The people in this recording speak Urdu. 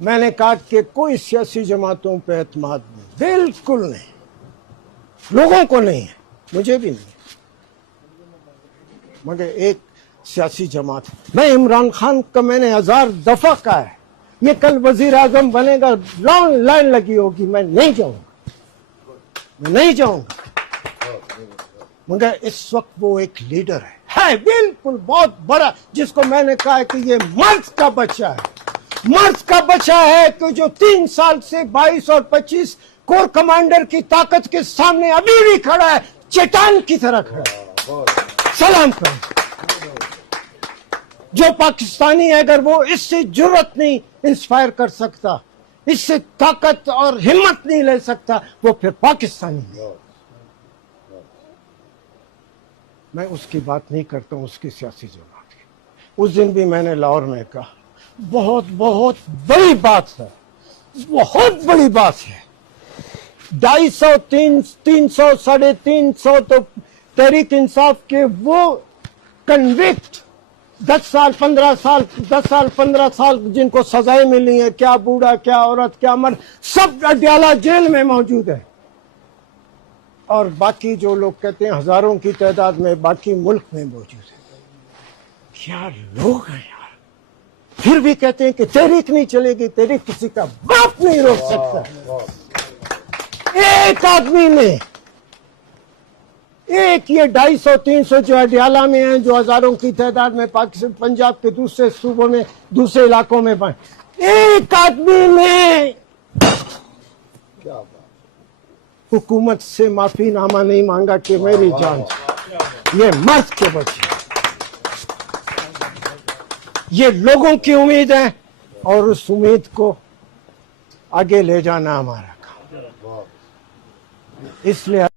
میں نے کہا کہ کوئی سیاسی جماعتوں پہ اعتماد نہیں، بالکل نہیں، لوگوں کو نہیں ہے، مجھے بھی نہیں، مگر ایک سیاسی جماعت، میں عمران خان کا میں نے 1000 دفعہ کہا ہے یہ کل وزیر اعظم بنے گا، لانگ لائن لگی ہوگی، میں نہیں جاؤں گا، میں نہیں جاؤں گا، مگر اس وقت وہ ایک لیڈر ہے بالکل بہت بڑا، جس کو میں نے کہا ہے کہ یہ مرد کا بچہ ہے، مرد کا بچہ ہے کہ جو 3 سال سے 22 اور 25 کور کمانڈر کی طاقت کے سامنے ابھی بھی کھڑا ہے، چٹان کی طرح کھڑا ہے، سلام کریں۔ جو پاکستانی ہے اگر وہ اس سے جرأت نہیں انسپائر کر سکتا، اس سے طاقت اور ہمت نہیں لے سکتا، وہ پھر پاکستانی نہیں۔ میں اس کی بات نہیں کرتا ہوں، اس کی سیاسی جماعت کی۔ اس دن بھی میں نے لاہور میں کہا بہت بہت بڑی بات ہے، بہت بڑی بات ہے، 250 300 350 تو تحریک انصاف کے وہ کنوکٹ 10 سال 15 سال جن کو سزائیں ملی ہیں، کیا بوڑھا کیا عورت کیا مرد، سب اڈیالہ جیل میں موجود ہے، اور باقی جو لوگ کہتے ہیں ہزاروں کی تعداد میں باقی ملک میں موجود ہے۔ کیا لوگ ہیں یار، پھر بھی کہتے ہیں کہ تحریک نہیں چلے گی، تحریک کسی کا باپ نہیں روک سکتا۔ ایک آدمی نے، ایک یہ 250 300 جو اڈیالہ میں ہیں، جو ہزاروں کی تعداد میں پاکستان پنجاب کے دوسرے صوبوں میں دوسرے علاقوں میں ایک آدمی نے حکومت سے معافی نامہ نہیں مانگا کہ میری جان، یہ مرد کے بچے، یہ لوگوں کی امید ہے، اور اس امید کو آگے لے جانا ہمارا کام، اس لیے